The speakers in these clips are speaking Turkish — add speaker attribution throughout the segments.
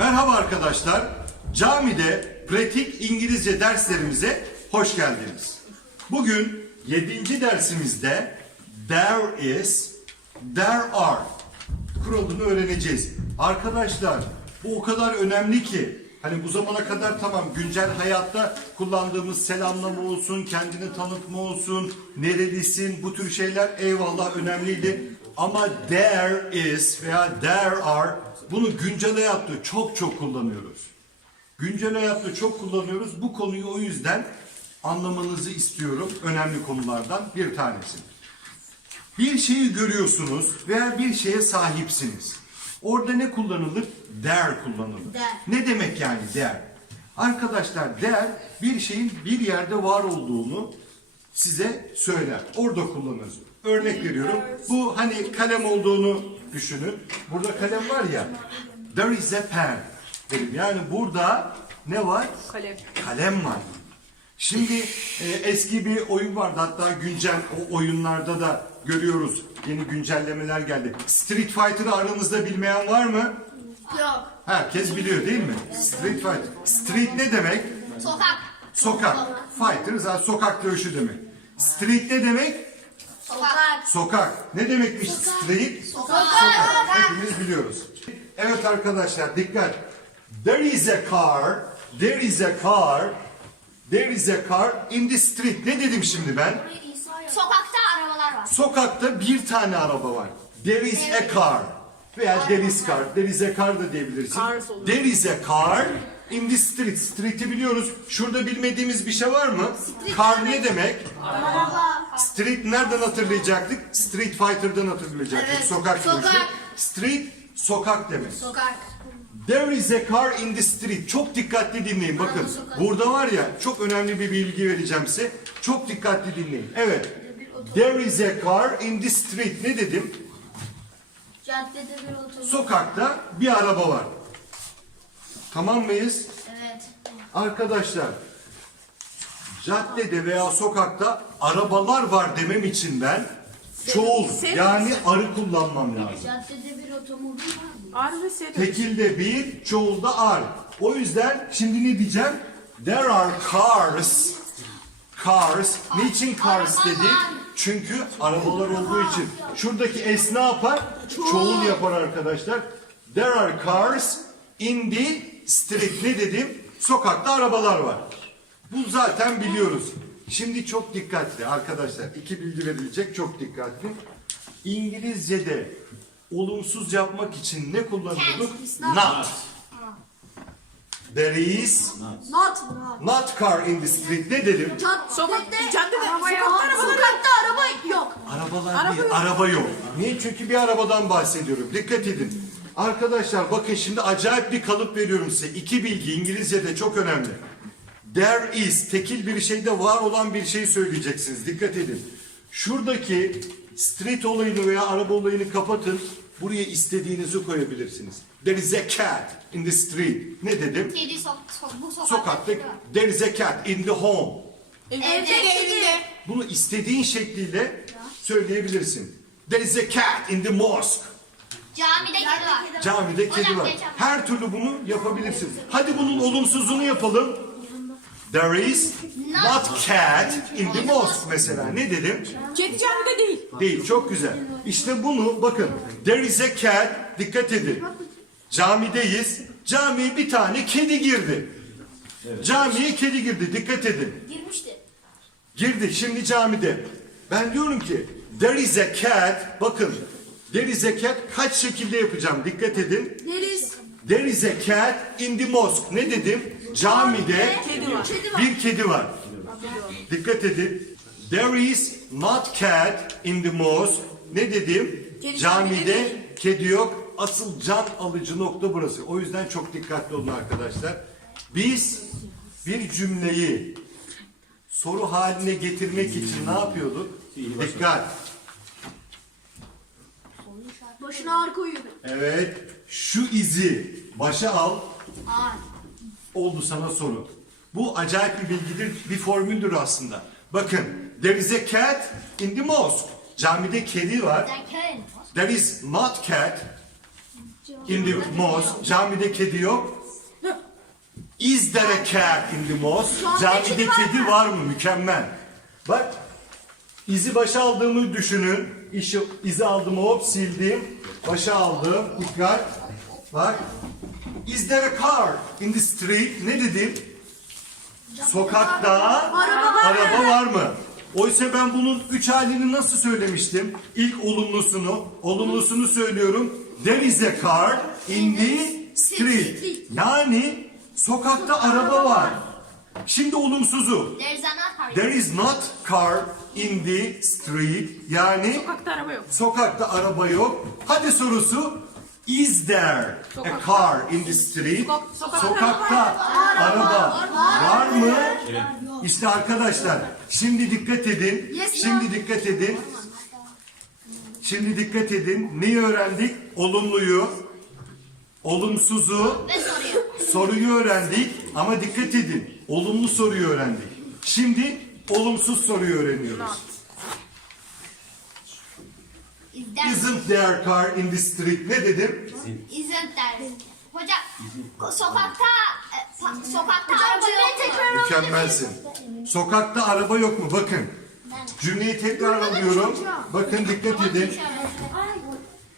Speaker 1: Merhaba arkadaşlar. Camide pratik İngilizce derslerimize hoş geldiniz. Bugün 7. dersimizde there is, there are kuralını öğreneceğiz. Arkadaşlar bu o kadar önemli ki hani bu zamana kadar tamam güncel hayatta kullandığımız selamlama olsun, kendini tanıtma olsun, nerelisin bu tür şeyler eyvallah önemliydi. Ama there is veya there are bunu güncel hayatta çok çok kullanıyoruz. Güncel hayatta çok kullanıyoruz. Bu konuyu o yüzden anlamanızı istiyorum. Önemli konulardan bir tanesi. Bir şeyi görüyorsunuz veya bir şeye sahipsiniz. Orada ne kullanılır? Der kullanılır.
Speaker 2: Der.
Speaker 1: Ne demek yani der? Arkadaşlar der bir şeyin bir yerde var olduğunu size söyler. Orada kullanırız. Örnek veriyorum. Bu hani kalem olduğunu düşünün. Burada kalem var ya. There is a pen. Derim. Yani burada ne var?
Speaker 3: Kalem.
Speaker 1: Kalem var. Şimdi e, eski bir oyun vardı hatta güncel o oyunlarda da görüyoruz. Yeni güncellemeler geldi. Street Fighter'ı aranızda bilmeyen var mı?
Speaker 2: Yok.
Speaker 1: Herkes biliyor değil mi? Street Fighter. Street ne demek?
Speaker 2: Sokak.
Speaker 1: Sokak. Fighter zaten sokak dövüşü demek. Street ne demek?
Speaker 2: Sokak.
Speaker 1: Sokak. Ne demekmiş street?
Speaker 2: Sokak.
Speaker 1: Hepimiz biliyoruz. Evet arkadaşlar dikkat. There is a car. There is a car. There is a car in the street. Ne dedim şimdi ben?
Speaker 2: Sokakta arabalar var.
Speaker 1: Sokakta bir tane araba var. There is a car. Veya there is car. There is a car da diyebilirsin. There is a car in the street. Street'i biliyoruz. Şurada bilmediğimiz bir şey var mı? Car ne demek?
Speaker 2: Araba.
Speaker 1: Street nereden hatırlayacaktık? Street Fighter'dan hatırlayacaktık.
Speaker 2: Evet,
Speaker 1: Sokak
Speaker 2: sokak.
Speaker 1: Street sokak demek.
Speaker 2: Sokak.
Speaker 1: There is a car in the street. Çok dikkatli dinleyin. Bakın burada var ya çok önemli bir bilgi vereceğim size. Çok dikkatli dinleyin. Evet. There is a car in the street. Ne dedim?
Speaker 2: Caddede bir otobüs.
Speaker 1: Sokakta bir araba var. Tamam mıyız?
Speaker 2: Evet.
Speaker 1: Arkadaşlar caddede veya sokakta arabalar var demem için ben çoğul yani arı kullanmam lazım.
Speaker 2: Caddede bir otomobil var mı?
Speaker 3: Ar ve seri.
Speaker 1: Tekilde bir, çoğulda ar. O yüzden şimdi ne diyeceğim? There are cars. Cars. Niçin cars dedik? Çünkü arabalar olduğu için. Şuradaki S ne yapar? Çoğul yapar arkadaşlar. There are cars in the street. Ne dedim? Sokakta arabalar var. Bu zaten biliyoruz. Şimdi çok dikkatli arkadaşlar. İki bilgi verilecek çok dikkatli. İngilizce'de olumsuz yapmak için ne kullanıyorduk? Not. There is
Speaker 2: Not.
Speaker 1: not car in the street. Ne dedim?
Speaker 3: Sokakta, caddede,
Speaker 2: Araba yok.
Speaker 3: sokakta arabalar yok.
Speaker 2: Sokakta araba yok.
Speaker 1: Arabalar
Speaker 3: Araba
Speaker 1: değil,
Speaker 3: yok.
Speaker 1: araba yok. Niye? Çünkü bir arabadan bahsediyorum. Dikkat edin. Arkadaşlar bakın şimdi acayip bir kalıp veriyorum size. İki bilgi İngilizce'de çok önemli. There is, tekil bir şeyde var olan bir şey söyleyeceksiniz. Dikkat edin. Şuradaki street olayını veya araba olayını kapatın. Buraya istediğinizi koyabilirsiniz. There is a cat in the street. Ne dedim?
Speaker 2: Kedi sok bu sokakta.
Speaker 1: There is a cat in the home.
Speaker 3: Evde,
Speaker 2: Evde.
Speaker 1: Bunu istediğin şekliyle söyleyebilirsin. There is a cat in the mosque.
Speaker 2: Camide kedi var.
Speaker 1: Camide kedi var. Her türlü bunu yapabilirsin. Hadi bunun olumsuzunu yapalım. There is not cat in the mosque mesela. Ne dedim?
Speaker 3: Kedi camide değil.
Speaker 1: Değil. Çok güzel. İşte bunu bakın. There is a cat. Dikkat edin. Camideyiz. Camiye bir tane kedi girdi. Camiye kedi girdi. Dikkat edin.
Speaker 2: Girmişti.
Speaker 1: Girdi şimdi camide. Ben diyorum ki there is a cat. Bakın there is a cat kaç şekilde yapacağım dikkat edin.
Speaker 2: Deriz.
Speaker 1: There is a cat in the mosque. Ne dedim? Camide
Speaker 3: Kedi var.
Speaker 1: Bir kedi var. Dikkat edin. There is not cat in the mosque. Ne dedim?
Speaker 3: Kedi
Speaker 1: Camide kedi yok. Asıl can alıcı nokta burası. O yüzden çok dikkatli olun arkadaşlar. Biz bir cümleyi soru haline getirmek için ne yapıyorduk? Dikkat.
Speaker 2: Başına ağır koyuyor.
Speaker 1: Evet. Şu izi başa al.
Speaker 2: Ağır.
Speaker 1: oldu sana soru. Bu acayip bir bilgidir, bir formüldür aslında. Bakın, there is a cat in the mosque. Camide kedi var. There is not cat in the mosque. Camide kedi yok. Is there a cat in the mosque?
Speaker 2: Camide kedi var mı?
Speaker 1: Mükemmel. Bak izi başa aldığımı düşünün. İşi, izi aldım hop sildim. Başa aldım. Dikkat. Bak. Is there a car in the street? Ne dedim? Sokakta
Speaker 2: Araba var
Speaker 1: araba var mı? Oysa ben bunun üç halini nasıl söylemiştim? İlk olumlusunu, olumlusunu söylüyorum. There is a car in the street. Yani sokakta araba var. Şimdi olumsuzu.
Speaker 2: There's another.
Speaker 1: There is not car in the street. Yani
Speaker 3: Sokakta araba yok.
Speaker 1: sokakta araba yok. Hadi sorusu is there a car in the street?
Speaker 3: Sokak- sokakta
Speaker 1: Sokakta araba var mı? İşte arkadaşlar şimdi dikkat edin.
Speaker 2: Yes,
Speaker 1: Şimdi dikkat edin. Şimdi dikkat edin. Neyi öğrendik? Olumluyu, olumsuzu,
Speaker 2: Ve soruyor.
Speaker 1: soruyu öğrendik ama dikkat edin. Olumlu soruyu öğrendik. Şimdi olumsuz soruyu öğreniyoruz.
Speaker 2: Is there?
Speaker 1: Isn't there a car in the street? Ne dedim?
Speaker 2: Isn't there? Hocam sokakta e, pa- sokakta araba yok mu?
Speaker 1: Mükemmelsin. Sokakta araba yok mu? Bakın. Cümleyi tekrar alıyorum. Bakın dikkat edin.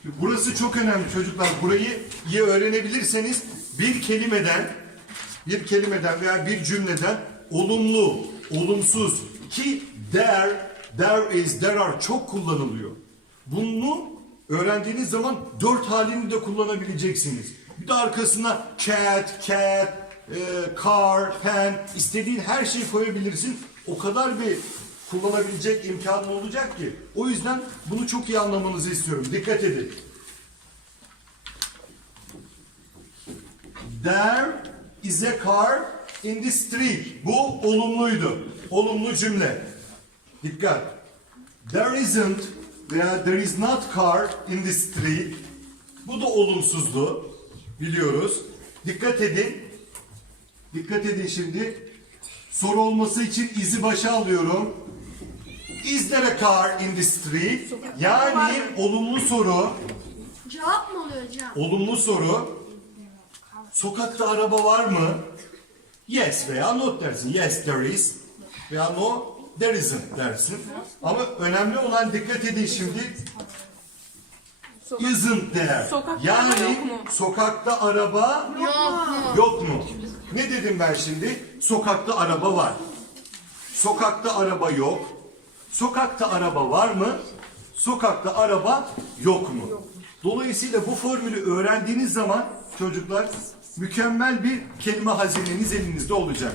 Speaker 1: Burası çok önemli çocuklar. Burayı iyi öğrenebilirseniz bir kelimeden bir kelimeden veya bir cümleden olumlu, olumsuz ki there, there is, there are çok kullanılıyor. Bunu öğrendiğiniz zaman dört halini de kullanabileceksiniz. Bir de arkasına cat, cat, e, car, pen istediğin her şeyi koyabilirsin. O kadar bir kullanabilecek imkanın olacak ki. O yüzden bunu çok iyi anlamanızı istiyorum. Dikkat edin. There is a car in the street. Bu olumluydu. Olumlu cümle. Dikkat. There isn't veya there is not car in the street. Bu da olumsuzdu. Biliyoruz. Dikkat edin. Dikkat edin şimdi. Soru olması için izi başa alıyorum. Is there a car in the street? Yani olumlu soru.
Speaker 2: Cevap mı oluyor hocam?
Speaker 1: Olumlu soru. Sokakta araba var mı? Yes veya not dersin. Yes there is. Veya no there isn't dersin. Ama önemli olan dikkat edin şimdi.
Speaker 3: Sokak-
Speaker 1: Isn't there.
Speaker 3: Sokakta araba
Speaker 1: yani
Speaker 3: yok mu?
Speaker 1: sokakta araba
Speaker 2: Yok mu?
Speaker 1: yok mu? Ne dedim ben şimdi? Sokakta araba var. Sokakta araba yok. Sokakta araba var mı? Sokakta araba yok mu? Dolayısıyla bu formülü öğrendiğiniz zaman çocuklar mükemmel bir kelime hazineniz elinizde olacak.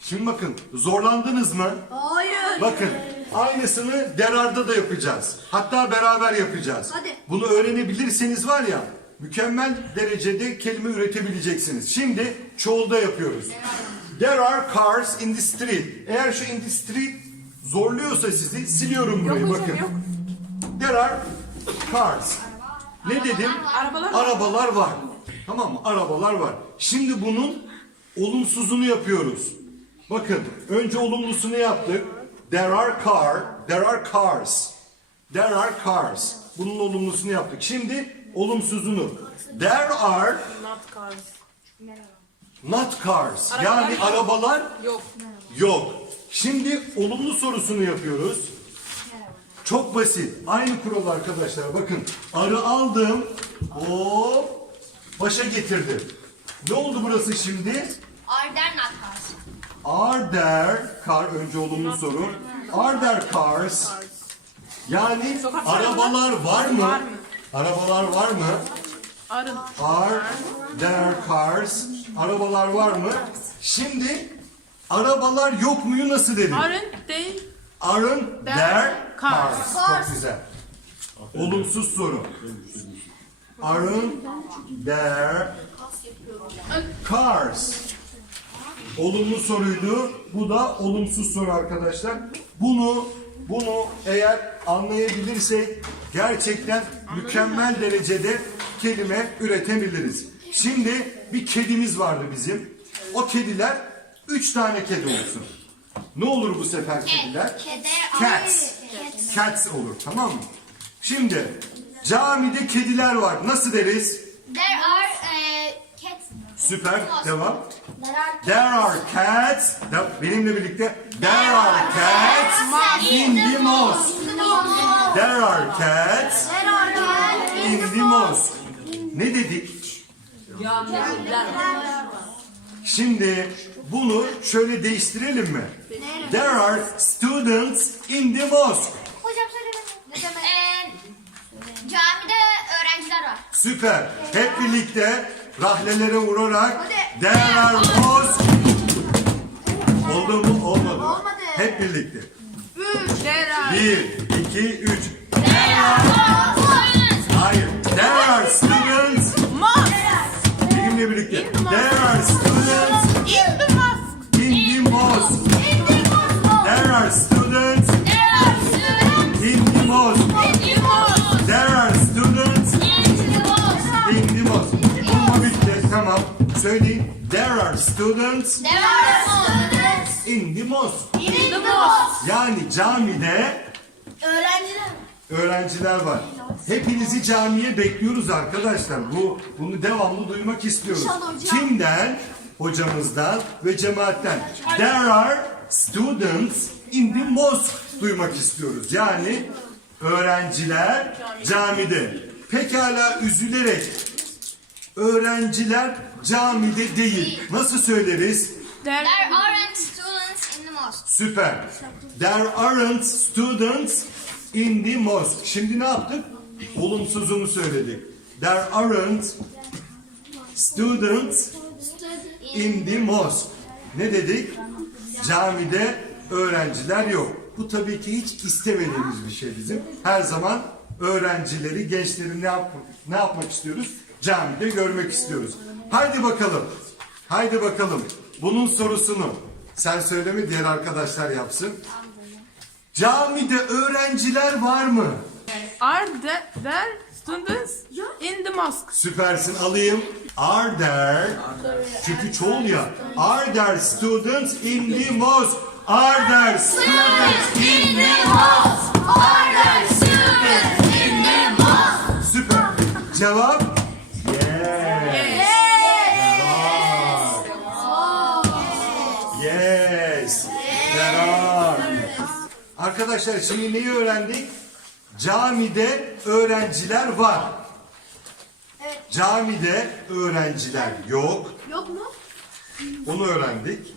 Speaker 1: Şimdi bakın zorlandınız mı?
Speaker 2: Hayır.
Speaker 1: Bakın aynısını derarda da yapacağız. Hatta beraber yapacağız.
Speaker 2: Hadi.
Speaker 1: Bunu öğrenebilirseniz var ya mükemmel derecede kelime üretebileceksiniz. Şimdi çoğulda yapıyoruz. There are cars in the street. Eğer şu in the street zorluyorsa sizi siliyorum burayı
Speaker 3: Yok hocam,
Speaker 1: bakın.
Speaker 3: yok.
Speaker 1: There are cars. Ne dedim?
Speaker 3: Arabalar var.
Speaker 1: Arabalar var. Tamam mı? Arabalar var. Şimdi bunun olumsuzunu yapıyoruz. Bakın önce olumlusunu yaptık. There are car, there are cars. There are cars. Bunun olumlusunu yaptık. Şimdi olumsuzunu. There are
Speaker 3: Not cars.
Speaker 1: not cars.
Speaker 3: Arabalar
Speaker 1: yani
Speaker 3: yok.
Speaker 1: arabalar
Speaker 3: Yok.
Speaker 1: Yok. Şimdi olumlu sorusunu yapıyoruz. Çok basit. Aynı kural arkadaşlar. Bakın arı aldım. Hop. Başa getirdim. Ne oldu burası şimdi?
Speaker 2: Are there not cars?
Speaker 1: Are there car önce olumlu soru. Are there cars? Yani arabalar var mı?
Speaker 3: Var mı?
Speaker 1: Arabalar var mı? Are there cars? Arabalar var mı? Şimdi arabalar yok muyu nasıl dedim?
Speaker 3: Arın değil.
Speaker 1: Aren't
Speaker 3: There
Speaker 1: there
Speaker 3: cars.
Speaker 1: cars? Çok güzel. Olumsuz soru. Aren't there cars? Olumlu soruydu. Bu da olumsuz soru arkadaşlar. Bunu bunu eğer anlayabilirsek gerçekten mükemmel derecede kelime üretebiliriz. Şimdi bir kedimiz vardı bizim. O kediler üç tane kedi olsun. Ne olur bu sefer kediler?
Speaker 2: Kedi.
Speaker 1: Cats. Cats olur tamam mı? Şimdi camide kediler var. Nasıl deriz?
Speaker 2: There are e, cats.
Speaker 1: Süper. Devam.
Speaker 2: There are
Speaker 1: There are cats. Da- Benimle birlikte. There are cats in the mosque. There are cats
Speaker 2: There are cats
Speaker 1: in the mosque. Ne dedik? Şimdi bunu şöyle değiştirelim mi? There are students in the mosque.
Speaker 2: Hocam söyle Ne demek? Camide öğrenciler var.
Speaker 1: Süper. Hep birlikte rahlelere vurarak are mosque. Oldu mu? Olmadı.
Speaker 2: Olmadı.
Speaker 1: Hep birlikte.
Speaker 3: There are.
Speaker 1: Bir, iki, üç.
Speaker 2: Students.
Speaker 1: Hayır. There are students.
Speaker 3: Mosque.
Speaker 1: Benimle birlikte. There are students
Speaker 3: In the
Speaker 1: Söyleyin. There are students
Speaker 2: There are students
Speaker 1: in the mosque.
Speaker 2: in the mosque.
Speaker 1: Yani camide
Speaker 2: Öğrenciler.
Speaker 1: öğrenciler var. Hepinizi camiye bekliyoruz arkadaşlar. Bu bunu devamlı duymak istiyoruz. Kimden? Hocamızdan ve cemaatten. There are students in the mosque duymak istiyoruz. Yani öğrenciler camide. Pekala üzülerek öğrenciler camide değil. Nasıl söyleriz?
Speaker 3: There.
Speaker 2: There aren't students in the mosque.
Speaker 1: Süper. There aren't students in the mosque. Şimdi ne yaptık? Olumsuzunu söyledik. There aren't students in the mosque. Ne dedik? Camide öğrenciler yok. Bu tabii ki hiç istemediğimiz bir şey bizim. Her zaman öğrencileri, gençleri ne, yap ne yapmak istiyoruz? Camide görmek istiyoruz. Haydi bakalım. Haydi bakalım. Bunun sorusunu sen söyleme diğer arkadaşlar yapsın. Camide öğrenciler var mı?
Speaker 3: Are there, there students in the mosque?
Speaker 1: Süpersin alayım. Are there çünkü çoğul ya. Are there students in the mosque? Are there students in the
Speaker 2: mosque. Are there
Speaker 1: Süper. Cevap? Yes. Yes. There are. Arkadaşlar şimdi neyi öğrendik? Camide öğrenciler var.
Speaker 2: Evet.
Speaker 1: Camide öğrenciler yok.
Speaker 2: Yok mu?
Speaker 1: Onu öğrendik.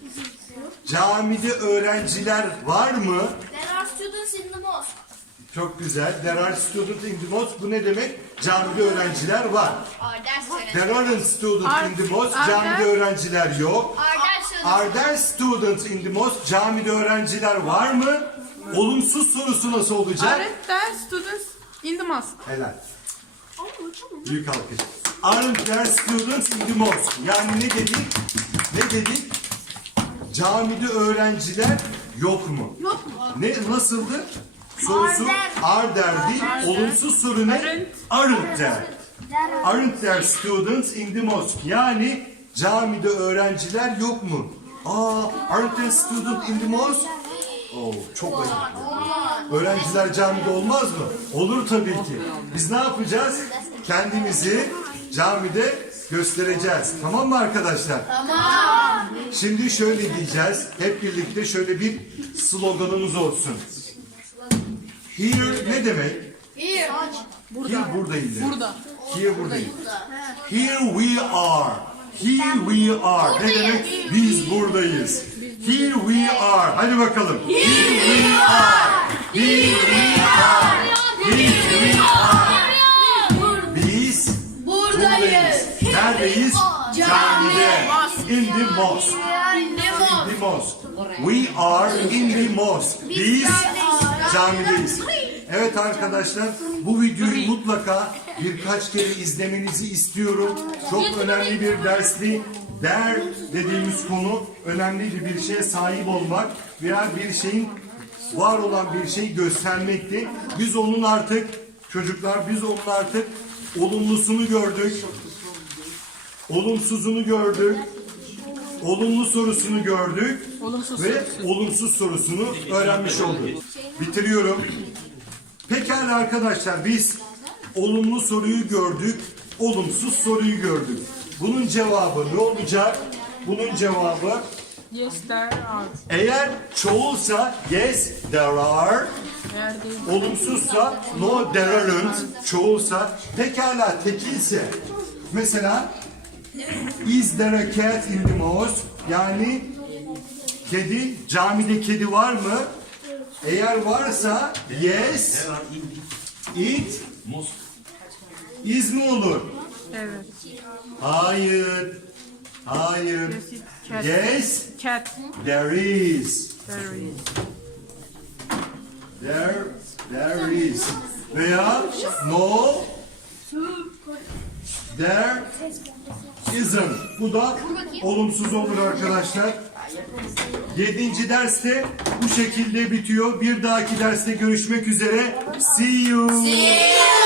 Speaker 1: Camide öğrenciler var mı?
Speaker 2: There are students in the mosque.
Speaker 1: Çok güzel. There are students in the mosque. Bu ne demek? Camide öğrenciler var.
Speaker 2: Are there students?
Speaker 1: There aren't students
Speaker 3: Are-
Speaker 1: in the mosque.
Speaker 3: are
Speaker 1: Camide öğrenciler yok.
Speaker 2: Are there students?
Speaker 1: Are there students in the mosque? Camide öğrenciler var mı? Olumsuz sorusu nasıl olacak?
Speaker 3: Aren't there students in the mosque?
Speaker 1: Helal. Büyük alkış. Aren't there students in the mosque? Yani ne dedik? Ne dedik? Camide öğrenciler yok mu?
Speaker 3: Yok mu?
Speaker 1: Ne nasıldı? Sorusu are there değil. Olumsuz soru ne?
Speaker 3: Aren't.
Speaker 1: There. Aren't there students in the mosque? Yani camide öğrenciler yok mu? Aa, aren't there students in the mosque? Oo, çok ayıp. Öğrenciler camide olmaz mı? Olur tabii ki. Biz ne yapacağız? Kendimizi camide göstereceğiz. Tamam mı arkadaşlar? Tamam. Şimdi şöyle diyeceğiz. Hep birlikte şöyle bir sloganımız olsun. Here ne demek?
Speaker 2: Here.
Speaker 1: Here buradayım demek.
Speaker 3: Burada.
Speaker 1: Here buradayım. Here we are. Here we are. Ne demek? Biz buradayız. Here we are. Hadi bakalım. Here we are. Here we are. Here we are. Biz buradayız. Neredeyiz? Camide. In the mosque. In the mosque. We are in the mosque. Biz camideyiz. Evet arkadaşlar bu videoyu mutlaka birkaç kere izlemenizi istiyorum. Çok önemli bir dersti. Der dediğimiz konu önemli bir şeye sahip olmak veya bir şeyin var olan bir şeyi göstermekti. Biz onun artık çocuklar biz onun artık olumlusunu gördük. Olumsuzunu gördük. Olumlu sorusunu gördük
Speaker 3: Olumsuz
Speaker 1: ve olumsuz sorusunu öğrenmiş olduk. Bitiriyorum. Pekala arkadaşlar biz olumlu soruyu gördük, olumsuz soruyu gördük. Bunun cevabı ne olacak? Bunun cevabı
Speaker 3: Yes, there are.
Speaker 1: eğer çoğulsa yes there are, olumsuzsa no there aren't, çoğulsa pekala tekilse mesela is there a cat in the mosque yani kedi camide kedi var mı? Eğer varsa yes it is mi olur?
Speaker 3: Evet.
Speaker 1: Hayır. Hayır.
Speaker 3: Cat.
Speaker 1: Yes
Speaker 3: Cat.
Speaker 1: there is.
Speaker 3: There is.
Speaker 1: There, there is. Veya no, there isn't. Bu da olumsuz olur arkadaşlar. Yedinci derste bu şekilde bitiyor. Bir dahaki derste görüşmek üzere. See you.
Speaker 2: See you.